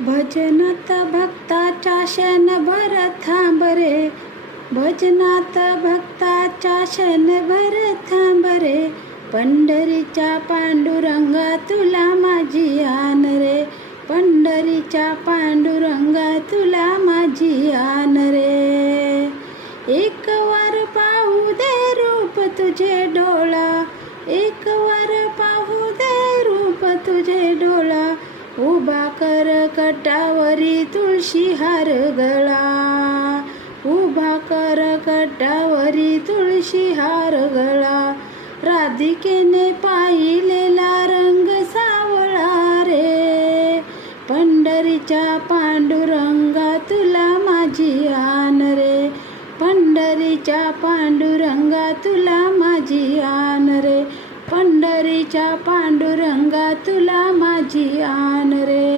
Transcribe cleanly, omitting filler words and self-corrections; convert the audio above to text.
भजनात भक्ताच्या क्षणभर थांब रे, भजनात भक्ताच्या क्षणभर थांब रे, पंढरीच्या पांडुरंगा तुला माझी आन रे, पंढरीच्या पांडुरंगा तुला माझी आन रे. एक वार पाहू दे रूप तुझे डोळा, एक वार पाहू दे रूप तुझे डोळा, उभा कर कटावरी तुळशी हार गळा, उभा कर कटावरी तुळशी हार गळा. राधिकेने पाहिलेला रंग सावळा रे, पंढरीच्या पांडुरंगा तुला माझी आन रे, पंढरीच्या पांडुरंगा तुला माझी आन रे, पंढरीच्या पांडुरंगा तुला माझी आन रे.